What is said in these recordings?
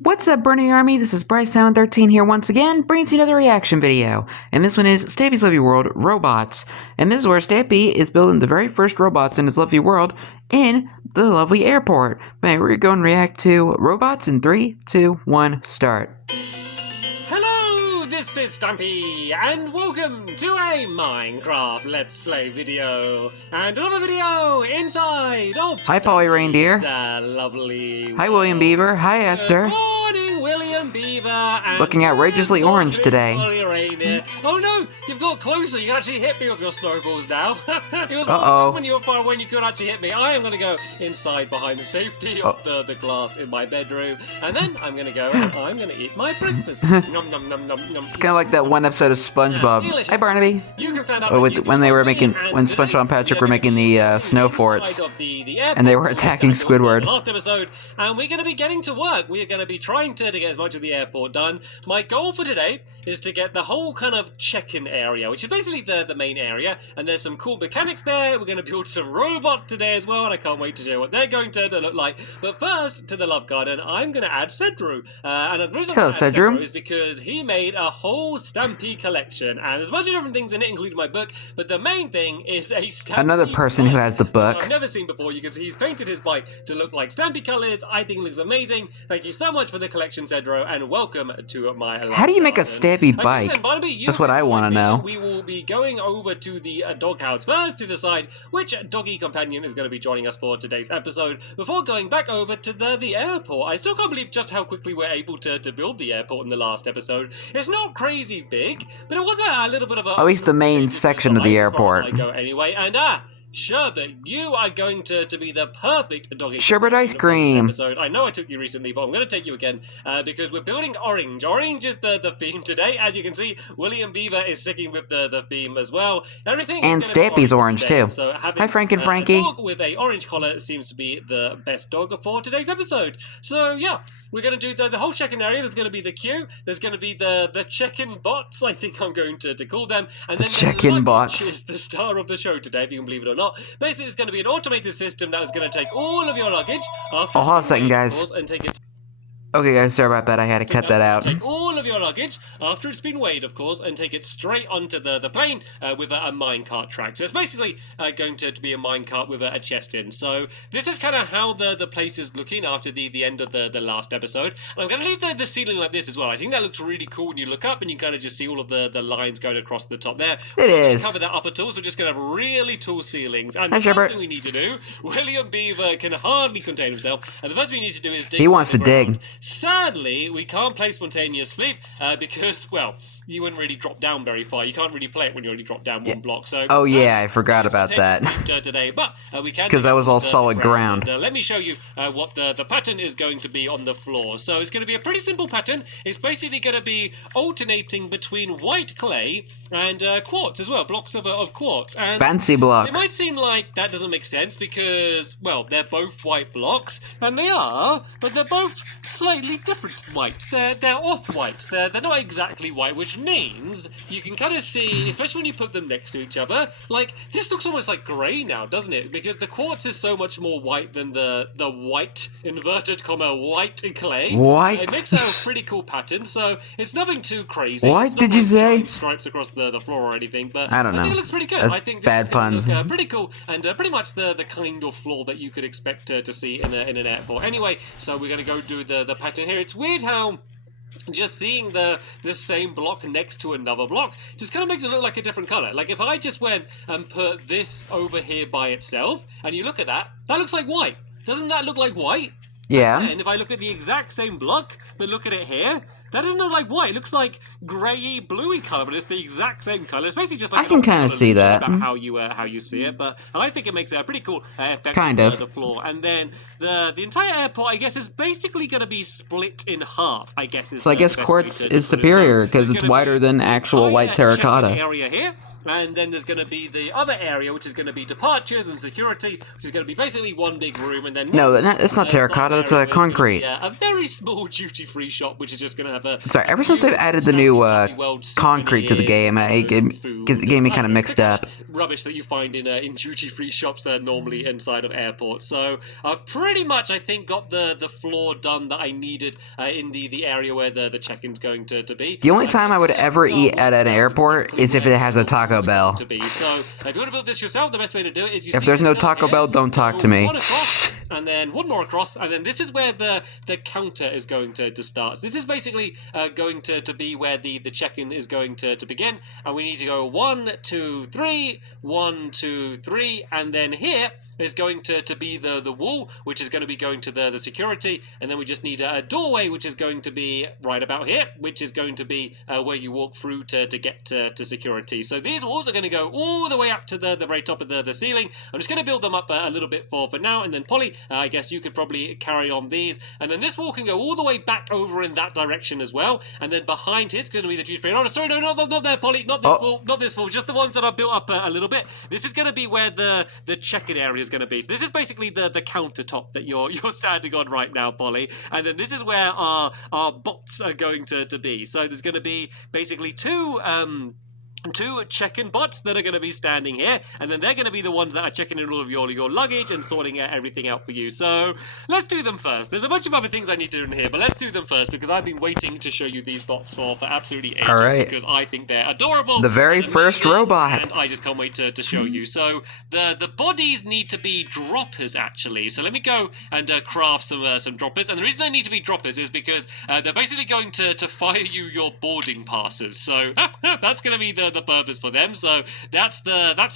What's up, Burning Army? This is BryceAllen13 here once again, bringing you another reaction video. And this one is Stampy's Lovely World Robots. And this is where Stampy is building the very first robots in his lovely world in the lovely airport. Man, we're going to react to robots in 3, 2, 1, start. Hello, this is Stampy, and welcome to a Minecraft Let's Play video. And another video inside of Hi, Polly Reindeer. Lovely Hi, William Beaver. Hi, Esther. Good morning, William Beaver. And looking outrageously orange today. Polly Reindeer. Oh no, you've got closer. You can actually hit me with your snowballs now. It was when you were far away, you could actually hit me. I am going to go inside behind the safety of the glass in my bedroom, and then I'm going to go and I'm going to eat my breakfast. Nom nom nom nom nom. It's kind of like that one episode of SpongeBob. Hi, Barnaby. You can stand up when SpongeBob and Patrick were making the snow forts, and they were attacking Squidward. Last episode, and we're going to be getting to work. We are going to be trying to get as much of the airport done. My goal for today is to get the whole kind of check-in area, which is basically the main area, and there's some cool mechanics there. We're going to build some robots today as well, and I can't wait to show what they're going to look like. But first, to the Love Garden, I'm going to add Cedru. And the reason I'm Cedru is because he made a whole Stampy collection, and there's a bunch of different things in it, including my book, but the main thing is a Stampy Another person bike, who has the book. I've never seen before. You can see he's painted his bike to look like Stampy colors. I think it looks amazing. Thank you so much for the collection, Cedro, and welcome to my Love How do you make a Garden. Stampy bike? Then, Barnaby, that's what I want to know. We will be going over to the doghouse first to decide which doggy companion is going to be joining us for today's episode before going back over to the airport. I still can't believe just how quickly we're able to build the airport in the last episode. It's not crazy big, but it was a little bit of a... At least the main section of the airport. I go anyway, and Sherbet, you are going to be the perfect doggy. Sherbet ice cream. I know I took you recently, but I'm going to take you again because we're building Orange. Orange is the theme today. As you can see, William Beaver is sticking with the theme as well. Everything and Stampy's orange today, too. So hi, Frank and Frankie. A dog with a orange collar seems to be the best dog for today's episode. So yeah, we're going to do the whole check-in area. There's going to be the queue. There's going to be the check-in bots, I think I'm going to call them. And then the check-in bots is the star of the show today, if you can believe it or not. Basically, it's going to be an automated system that is going to take all of your luggage after hold on a second, guys. And take it. Okay, guys, sorry about that. I had to cut that out. Take all of your luggage after it's been weighed, of course, and take it straight onto the plane with a minecart track. So it's basically going to be a minecart with a chest in. So this is kind of how the place is looking after the end of the last episode. And I'm going to leave the ceiling like this as well. I think that looks really cool when you look up and you kind of just see all of the lines going across the top there. It is. Cover that up at all, so we're just going to have really tall ceilings. And the first thing we need to do, William Beaver can hardly contain himself, and the first thing we need to do is dig. He wants to dig. Sadly, we can't play Spontaneous Sleep because, well, you wouldn't really drop down very far. You can't really play it when you only drop down one block. So, yeah, I forgot about that. Today, but we can because that was all solid ground. And, let me show you what the pattern is going to be on the floor. So it's going to be a pretty simple pattern. It's basically going to be alternating between white clay and quartz as well, blocks of quartz. And fancy block. It might seem like that doesn't make sense because, well, they're both white blocks, and they are, but they're both slightly different whites. They're off whites. They're not exactly white, which means you can kind of see, especially when you put them next to each other, like this looks almost like grey now, doesn't it? Because the quartz is so much more white than the white inverted comma white clay. White. It makes a pretty cool pattern. So it's nothing too crazy. What did you say? Stripes across the floor or anything, but I don't know. I think it looks pretty good. That's I think this bad is going to look puns. pretty cool and pretty much the kind of floor that you could expect to see in an airport. Anyway, so we're going to go do the pattern here. It's weird how just seeing this same block next to another block just kind of makes it look like a different color. Like if I just went and put this over here by itself, and you look at that looks like white. Doesn't that look like white? Yeah. And if I look at the exact same block, but look at it here, that doesn't look like white. It looks like grey, bluey color, but it's the exact same color. It's basically just like I can kind of see that. About how you see it, but I think it makes a pretty cool effect kind on of the floor. And then the entire airport, I guess, is basically going to be split in half. I guess is. So I guess quartz is superior because it's whiter than actual white terracotta. Area here. And then there's going to be the other area, which is going to be departures and security, which is going to be basically one big room, and then No, it's not terracotta. It's concrete. A very small duty-free shop, which is just going to have a. Sorry, ever since they've added the new concrete to the game, it gave me kind of mixed up. Rubbish that you find in duty-free shops that are normally inside of airports. So I've pretty much, I think, got the floor done that I needed in the area where the check-in's going to be. The only time I would ever eat at an airport is if it has a Taco Bell. So if you want to build this yourself, the best way to do it is if there's no Taco Bell, don't talk to me. And then one more across, and then this is where the counter is going to start. So this is basically going to be where the check-in is going to begin, and we need to go 1, 2, 3, 1, 2, 3, and then here is going to be the wall, which is going to be going to the security, and then we just need a doorway, which is going to be right about here, which is going to be where you walk through to get to security. So these walls are going to go all the way up to the very top of the ceiling. I'm just going to build them up a little bit for now, and then Polly, I guess you could probably carry on these, and then this wall can go all the way back over in that direction as well, and then behind here's going to be the duty free. Oh, sorry, no, not there, Polly, not this wall, not this wall, just the ones that I built up a little bit. This is going to be where the check-in area is going to be. So this is basically the countertop that you're standing on right now, Polly, and then this is where our bots are going to be. So there's going to be basically two check-in bots that are going to be standing here, and then they're going to be the ones that are checking in all of your luggage and sorting everything out for you. So let's do them first. There's a bunch of other things I need to do in here, but let's do them first because I've been waiting to show you these bots for absolutely ages. All right. Because I think they're adorable. The very first robot. And I just can't wait to show you. So the bodies need to be droppers, actually. So let me go and craft some droppers. And the reason they need to be droppers is because they're basically going to fire you your boarding passes. So that's going to be the purpose for them. So that's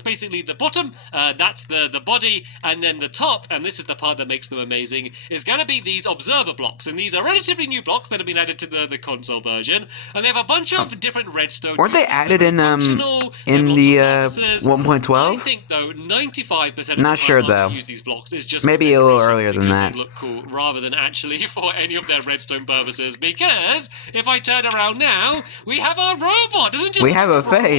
basically the bottom, that's the body, and then the top, and this is the part that makes them amazing, is going to be these observer blocks, and these are relatively new blocks that have been added to the console version, and they have a bunch of different redstone. Weren't they added in the 1.12? I think though 95% not sure though. Use these blocks is just maybe a little earlier than that. They look cool rather than actually for any of their redstone purposes. Because if I turn around now, we have our robot. Doesn't just we have a face.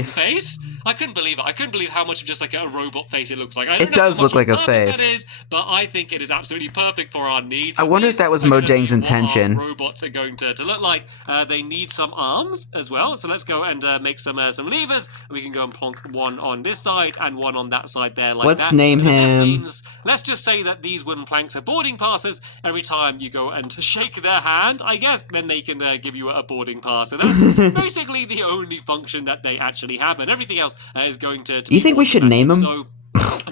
I couldn't believe it. I couldn't believe how much of just like a robot face it looks like. I don't it know does look like a face. That is, but I think it is absolutely perfect for our needs. I wonder if that was Mojang's intention. What our robots are going to look like. They need some arms as well. So let's go and make some levers. We can go and plonk one on this side and one on that side there like let's that. Name him. This means, let's just say that these wooden planks are boarding passes. Every time you go and shake their hand, I guess, then they can give you a boarding pass. So that's basically the only function that they actually have, and everything else is going to you think we should name him? So,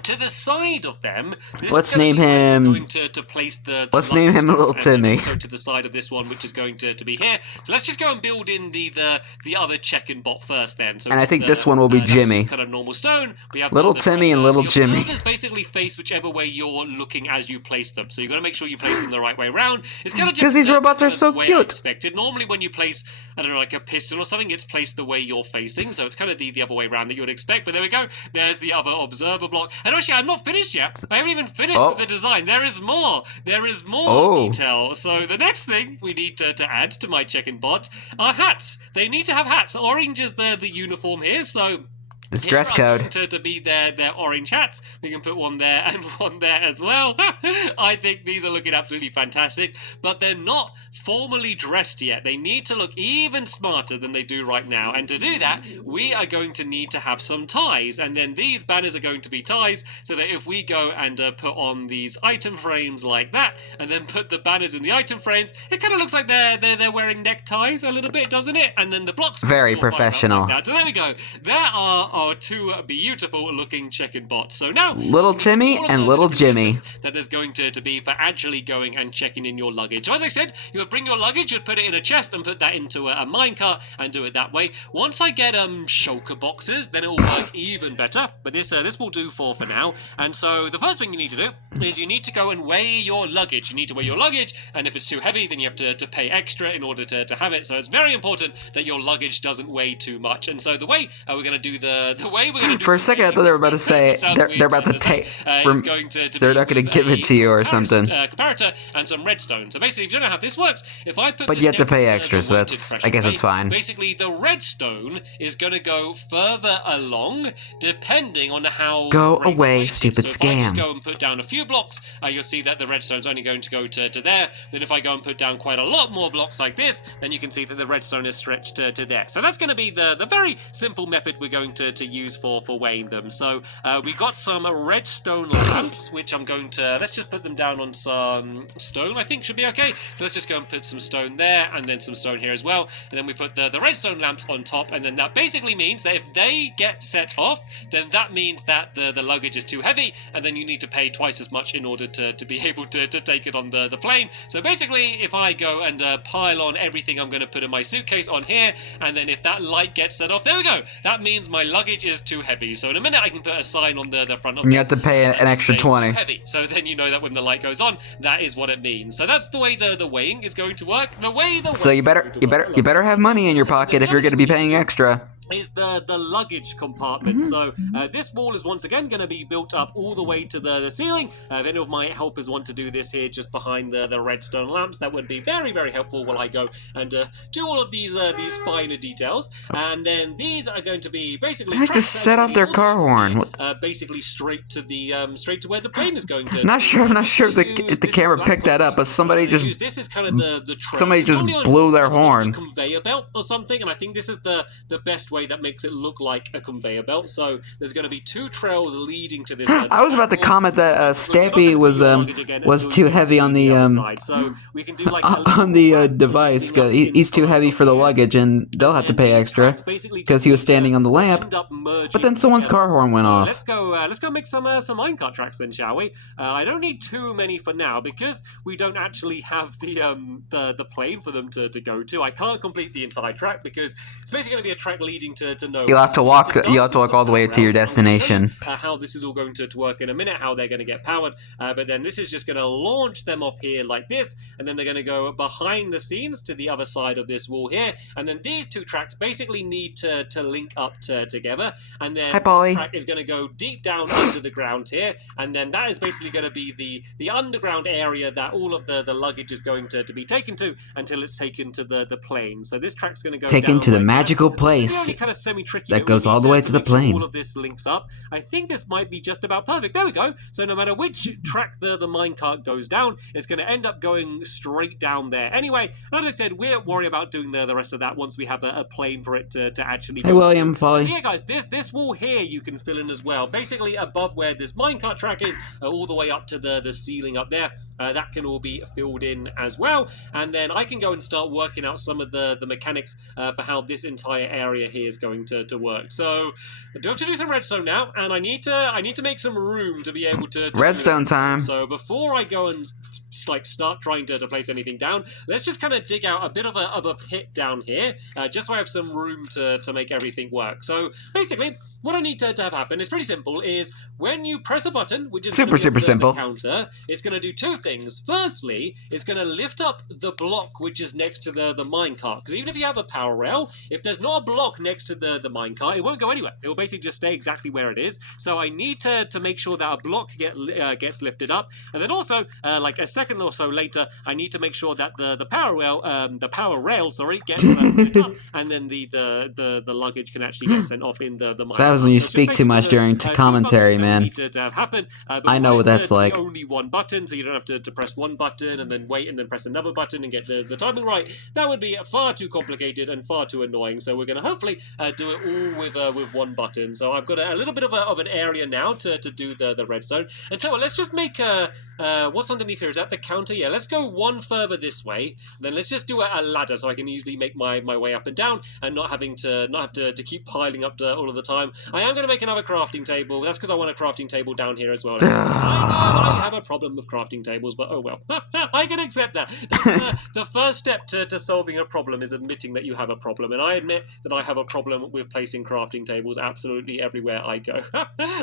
to the side of them, let's name him. Going to place the let's name him Little Timmy. So to the side of this one, which is going to be here. So let's just go and build in the other check-in bot first, then. So and I think this one will be Jimmy. Kind of normal stone. We have Little Timmy and Little Jimmy. Basically face whichever way you're looking as you place them. So you got to make sure you place them the right way around. It's kind of because these robots are so cute. Expected. Normally, when you place, I don't know, like a piston or something, it's placed the way you're facing. So it's kind of the other way around that you would expect. But there we go. There's the other observer block. And actually, I'm not finished yet. I haven't even finished with the design. There is more. There is more detail. So the next thing we need to add to my check-in bot are hats. They need to have hats. Orange is the uniform here, so this dress code to be their orange hats. We can put one there and one there as well. I think these are looking absolutely fantastic, but they're not formally dressed yet. They need to look even smarter than they do right now, and to do that we are going to need to have some ties, and then these banners are going to be ties, so that if we go and put on these item frames like that, and then put the banners in the item frames, it kind of looks like they're wearing neckties a little bit, doesn't it? And then the blocks very professional. Like that. So there we go. There are two beautiful looking check-in bots. So now Little Timmy and Little Jimmy that there's going to be for actually going and checking in your luggage. So as I said, you would bring your luggage, you'd put it in a chest and put that into a minecart and do it that way. Once I get shulker boxes, then it will work even better, but this will do for now. And so the first thing you need to do is you need to go and weigh your luggage. You need to weigh your luggage, and if it's too heavy, then you have to pay extra in order to have it. So it's very important that your luggage doesn't weigh too much. And so the way we're going to do the the way we're going to do For a second, I thought they were about to say they're about to take. They're not going to give it to you or something. Comparator and some redstone. So basically, if you don't know how this works, if I put But this you have to next pay the extra, so wanted that's. pressure I guess plate, it's fine. Basically, the redstone is going to go further along, depending on how. Go great the away, weight is. stupid so if I just scam. go and put down a few blocks, you'll see that the redstone's only going to go to there. Then if I go and put down quite a lot more blocks like this, then you can see that the redstone is stretched to there. So that's going to be the very simple method we're going to use for weighing them. So we got some redstone lamps, which I'm going to, let's just put them down on some stone, I think should be okay. So let's just go and put some stone there and then some stone here as well. And then we put the redstone lamps on top, and then that basically means that if they get set off, then that means that the luggage is too heavy, and then you need to pay twice as much in order to be able to take it on the plane. So basically, if I go and pile on everything I'm going to put in my suitcase on here, and then if that light gets set off, there we go. That means my luggage is too heavy. So in a minute, I can put a sign on the front of it. You have to pay an extra 20. Too heavy. So then you know that when the light goes on, that is what it means. So that's the way the weighing is going to work. So you better have money in your pocket if you're going to be paying extra. Is the luggage compartment. So this wall is once again going to be built up all the way to the ceiling. If any of my helpers want to do this here just behind the redstone lamps, that would be very, very helpful while I go and do all of these finer details. And then these are going to be basically They have to set off their car horn. Basically straight to where the plane is going to. I'm not sure if the camera picked that up, but somebody just this is kind of the trail. somebody just blew their horn. Conveyor belt or something, and I think this is the best way that makes it look like a conveyor belt. So there's going to be two trails leading to this. I was about to comment that Stampy was too heavy on the so we can do like on the device. He's too heavy for the luggage, and they'll have to pay extra because he was standing on the lamp. But then someone's car horn went off. Let's go make some minecart tracks then, shall we? I don't need too many for now because we don't actually have the plane for them to go to. I can't complete the entire track because it's basically going to be a track leading to nowhere. You'll have to walk. You have to walk all the way to your destination. How this is all going to work in a minute. How they're going to get powered. But then this is just going to launch them off here like this, and then they're going to go behind the scenes to the other side of this wall here. And then these two tracks basically need to link up together. And then this track is going to go deep down under the ground here, and then that is basically going to be the underground area that all of the luggage is going to be taken to until it's taken to the plane. So this track's going to go taken to the magical place kind of semi-tricky that goes all the way to the plane. All of this links up. I think this might be just about perfect. There we go. So no matter which track the minecart goes down, it's going to end up going straight down there. Anyway, as I said, we'll worry about doing the rest of that once we have a plane for it to actually go. Hey, William, Polly. So yeah, guys, this wall here you can fill in as well. Basically above where this minecart track is, all the way up to the ceiling up there. That can all be filled in as well. And then I can go and start working out some of the mechanics for how this entire area here is going to work. So I do have to do some redstone now, and I need to make some room to be able to redstone time. So before I go and start trying to place anything down, let's just kind of dig out a bit of a pit down here, just so I have some room to make everything work. So basically, what I need to have happen is pretty simple. Is when you press a button, which is super simple, the counter, it's going to do two things. Firstly, it's going to lift up the block which is next to the minecart, because even if you have a power rail, if there's not a block next to the minecart, it won't go anywhere. It will basically just stay exactly where it is. So I need to make sure that a block gets lifted up, and then also like a second or so later, I need to make sure that the power rail gets lit up, and then the luggage can actually get sent off in the minecart. That was when you speak too much during commentary, man. To happen, I know what that's like. Only one button, so you don't have to press one button and then wait and then press another button and get the timing right. That would be far too complicated and far too annoying. So we're going to hopefully do it all with one button. So I've got a little bit of an area now to do the redstone. And so let's just make what's underneath here? Is that the counter? Yeah, let's go one further this way. And then let's just do a ladder so I can easily make my way up and down and not have to keep piling up all of the time. I am going to make another crafting table. That's because I want a crafting table down here as well. I know I have a problem with crafting tables, but oh well. I can accept that. That's the first step to solving a problem is admitting that you have a problem. And I admit that I have a problem with placing crafting tables absolutely everywhere I go.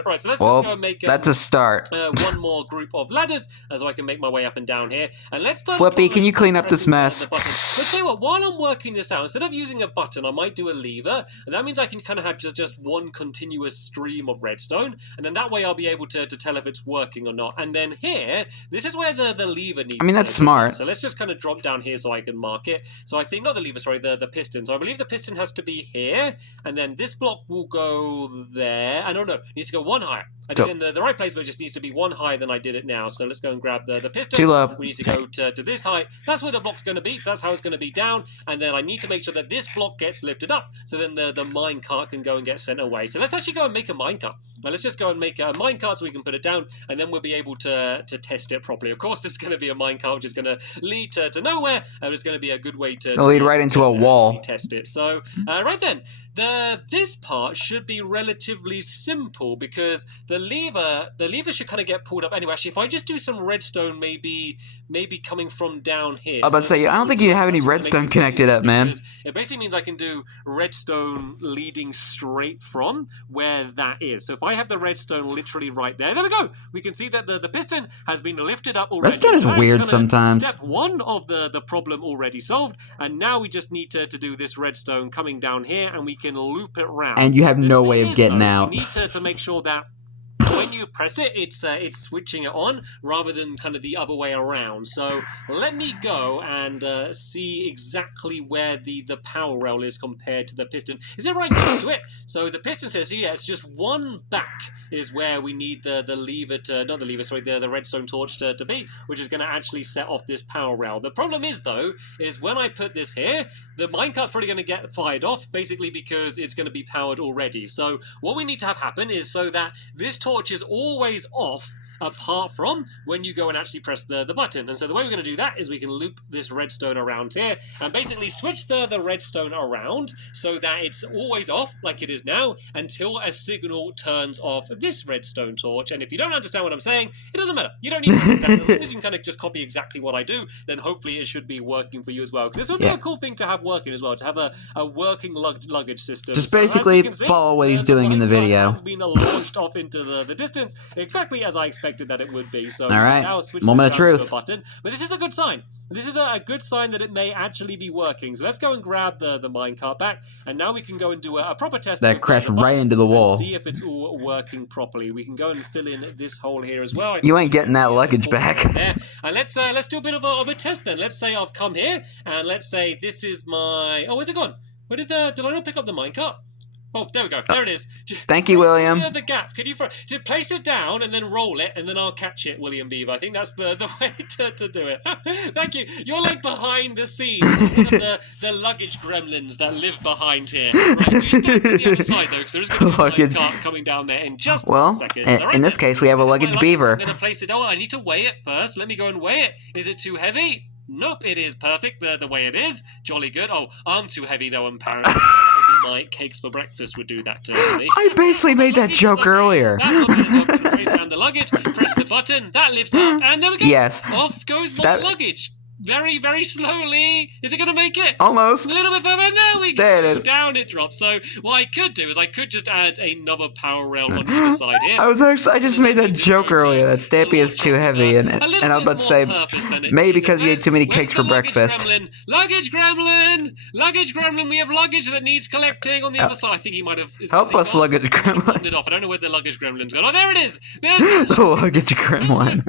Right, so let's Well, just go and make that's a start. one more group of ladders as I can make my way up and down here. And let's start. Flippy, can you clean up this pressing mess? the button. Let's tell you what, while I'm working this out, instead of using a button, I might do a lever, and that means I can kind of have just one continuous stream of redstone, and then that way I'll be able to tell if it's working or not. And then here, this is where the lever needs. I mean, that's smart. So let's just kind of drop down here so I can mark it. So I think, not the lever, sorry, the piston. So I believe the piston has to be here, and then this block will go there. I don't know, it needs to go one higher. I did it in the right place, but it just needs to be one higher than I did it now. So let's go and grab the piston. Too low. We need to go to this height. That's where the block's going to be, so that's how it's going to be down. And then I need to make sure that this block gets lifted up, so then the minecart can go and get sent away. So let's actually go and make a minecart. Now let's just go and make a minecart so we can put it down, and then we'll be able to test it properly. Of course, this is going to be a minecart, which is going to lead to nowhere, and it's going to be a good way to lead right into a wall. Test it. So right then, this part should be relatively simple because the lever should kind of get pulled up anyway. Actually, if I just do some redstone, maybe coming from down here. I was about to say, I don't think you have any redstone connected up, man. It basically means I can do redstone leading straight from where that is. So if I have the redstone literally right there we go. We can see that the piston has been lifted up already. Redstone is weird sometimes. Step one of the problem already solved, and now we just need to do this redstone coming down here, and we can loop it round. And you have no way of getting out. We need to make sure that when you press it, it's switching it on rather than kind of the other way around. So let me go and see exactly where the power rail is compared to the piston. Is it right next to it? So the piston says, yeah, it's just one back is where we need the lever to, not the lever, sorry, the redstone torch to be, which is going to actually set off this power rail. The problem is, though, is when I put this here, the minecart's probably going to get fired off, basically because it's going to be powered already. So what we need to have happen is so that this torch is always off apart from when you go and actually press the button. And so the way we're going to do that is we can loop this redstone around here and basically switch the redstone around so that it's always off like it is now until a signal turns off this redstone torch. And if you don't understand what I'm saying, it doesn't matter. You don't need to understand. As long as you can kind of just copy exactly what I do, then hopefully it should be working for you as well. Because this would be a cool thing to have working as well, to have a working luggage system. Just basically follow what he's doing in the video. Has been launched off into the distance exactly as I expected that it would be. So all right, now switch moment of to truth. the button. But this is a good sign. This is a good sign that it may actually be working. So let's go and grab the minecart back, and now we can go and do a proper test. That crashed right into the wall. See if it's all working properly. We can go and fill in this hole here as well. You ain't getting that luggage back. There. And let's do a bit of a test then. Let's say I've come here, and let's say this is my. Oh, where's it gone? Where did I not pick up the minecart? Oh, there we go. There it is. Thank you, William. The gap. Could you place it down and then roll it, and then I'll catch it, William Beaver. I think that's the way to do it. Thank you. You're like behind the scenes, one of the luggage gremlins that live behind here. Right, you stand to the other side though, because there is going to be a cart coming down there in just 1 second. In this case, we have a luggage beaver. I'm going to place it. Oh, I need to weigh it first. Let me go and weigh it. Is it too heavy? Nope, it is perfect the way it is. Jolly good. Oh, I'm too heavy though, apparently. My cakes for breakfast would do that to me. I basically made that joke earlier. That's what it is. So place down the luggage, press the button, that lifts up, and there we go. Yes. Off goes my luggage. Very, very slowly. Is it going to make it? Almost. A little bit further. There we go. There it is. Down it drops. So what I could do is I could just add another power rail on the other side here. I just made that joke earlier that Stampy is too heavy, and I was about to say maybe because he ate too many cakes for breakfast. Luggage gremlin, luggage gremlin. We have luggage that needs collecting on the other side. I think he might have. Help us, luggage gremlin. I don't know where the luggage gremlin's gone. Oh, there it is. There's the luggage gremlin.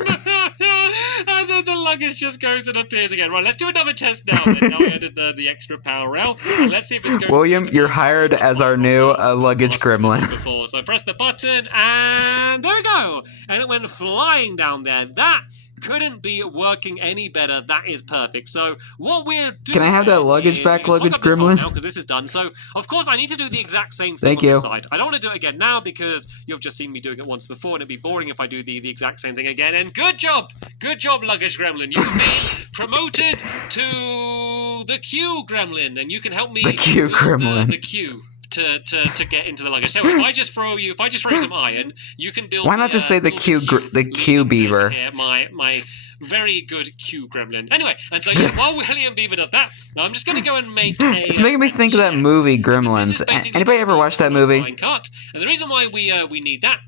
And then the luggage just goes and appears again. Right, let's do another test now. Now we added the extra power rail. And let's see if it's going William, you're hired as our new luggage gremlin. Before. So I press the button, and there we go. And it went flying down there. That couldn't be working any better. That is perfect. So what we're doing... Can I have that luggage back, luggage gremlin? Because this is done. So, of course, I need to do the exact same thing on this side. I don't want to do it again now because you've just seen me doing it once before, and it'd be boring if I do the exact same thing again. And good job! Good job, luggage gremlin. You've been promoted to the Q gremlin, and you can help me... The Q gremlin. The Q. To get into the luggage. So if I just throw you some iron, you can build. Why not just say the Q beaver? My very good Q gremlin. Anyway, and so yeah, while William Beaver does that, I'm just going to go and make a... It's making me think of that movie, Gremlins. Anybody ever watched that movie? And the reason why we need that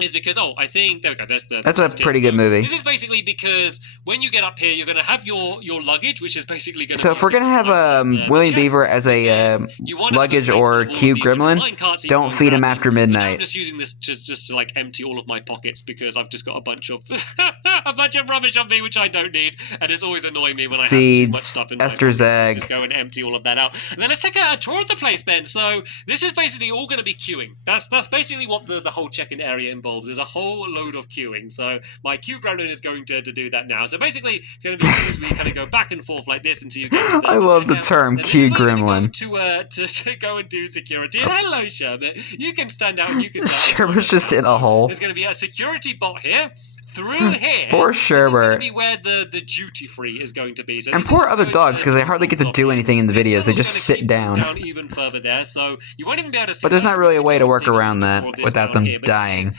is because, I think, there we go, that's a pretty good movie. This is basically because when you get up here, you're going to have your luggage, which is basically going to So if we're going to have William Beaver as a luggage or cube gremlin, don't feed him after midnight. I'm just using this just to like empty all of my pockets because I've just got a bunch of rubbish on me which I don't need, and it's always annoying me when I have too much stuff in my Esther's egg. Just go and empty all of that out. And then let's take a tour of the place then. So this is basically all going to be queuing. That's basically what the whole check-in area involves. There's a whole load of queuing. So my queue gremlin is going to do that now. So basically, it's going to be queues where you kind of go back and forth like this until you get to the I love the term queue gremlin. To go and do security. And hello, Sherbet. You can stand out and you can... Sherbet's just in a hole. There's going to be a security bot here. Through here, poor Sherbert. This is going to be where the duty free is going to be. So and poor other dogs, because they hardly get to do anything in the videos. They just sit down. Even further there, so you won't even be able to see. But there's not really a way to work around that without them dying.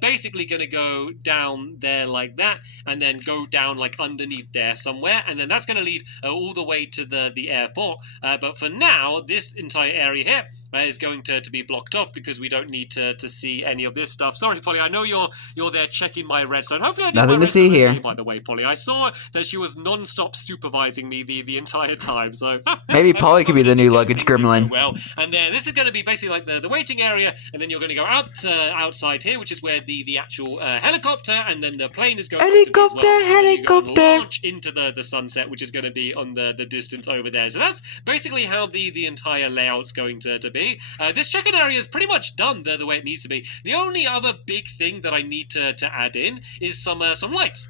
Basically going to go down there like that, and then go down like underneath there somewhere, and then that's going to lead all the way to the airport. But for now, this entire area here is going to be blocked off because we don't need to see any of this stuff. Sorry, Polly, I know you're there checking my redstone. Hopefully I did nothing to see here. By the way, Polly, I saw that she was non-stop supervising me the entire time. So maybe Polly could be the new luggage gremlin. Well, and then this is going to be basically like the waiting area, and then you're going to go outside here, which is where the actual helicopter, and then the plane is going to be as well. Helicopter. Launch into the sunset, which is going to be on the distance over there. So that's basically how the entire layout's going to be. This check-in area is pretty much done the way it needs to be. The only other big thing that I need to add in is some lights.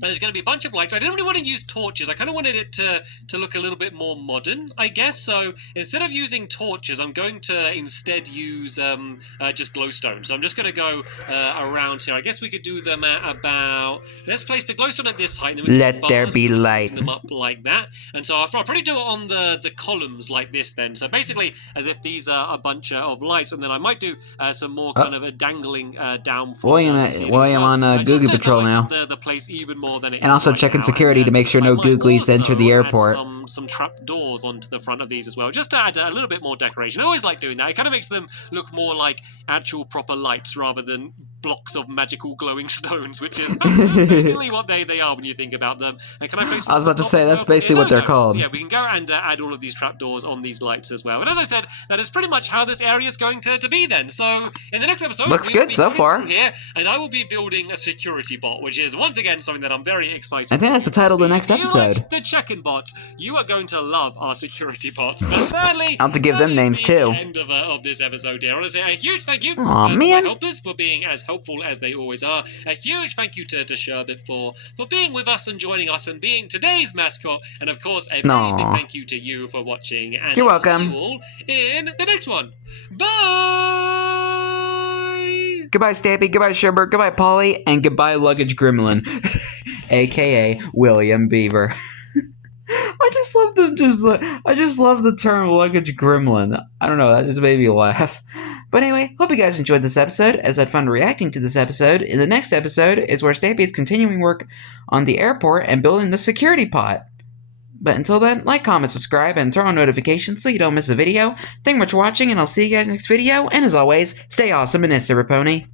There's going to be a bunch of lights. I didn't really want to use torches. I kind of wanted it to look a little bit more modern, I guess. So instead of using torches, I'm going to instead use just glowstone. So I'm just going to go around here. I guess we could do them at about... Let's place the glowstone at this height. And then let there be light. Them up like that. And so I'll probably do it on the columns like this then. So basically, as if these are a bunch of lights. And then I might do some more kind of a dangling down. William on Google Patrol now. The place even more than it and also checking security to make sure no googlies enter the airport. Some trap doors onto the front of these as well, just to add a little bit more decoration. I always like doing that. It kind of makes them look more like actual proper lights rather than blocks of magical glowing stones, which is basically what they are when you think about them. And can I place? I was about to say that's basically what they're called. So yeah, we can go and add all of these trapdoors on these lights as well. And as I said, that is pretty much how this area is going to be then. So in the next episode, looks good so far. Here, and I will be building a security bot, which is once again something that I'm very excited. I think that's the title of the next episode. Like the check-in bots, you are going to love our security bots. But sadly, I'll have to give them names too. The end of this episode here. I want to say a huge thank you to man. my helpers for being as helpful as they always are. A huge thank you to Sherbet for being with us and joining us and being today's mascot. And of course, a very big thank you to you for watching. And you're welcome. See you all in the next one. Bye! Goodbye, Stampy. Goodbye, Sherbert. Goodbye, Polly. And goodbye, Luggage Gremlin. A.K.A. William Beaver. I just love the term Luggage Gremlin. I don't know, that just made me laugh. But anyway, hope you guys enjoyed this episode, as I had fun reacting to this episode. In the next episode is where Stampy is continuing work on the airport and building the security pot. But until then, like, comment, subscribe, and turn on notifications so you don't miss a video. Thank you much for watching, and I'll see you guys next video. And as always, stay awesome and Pony.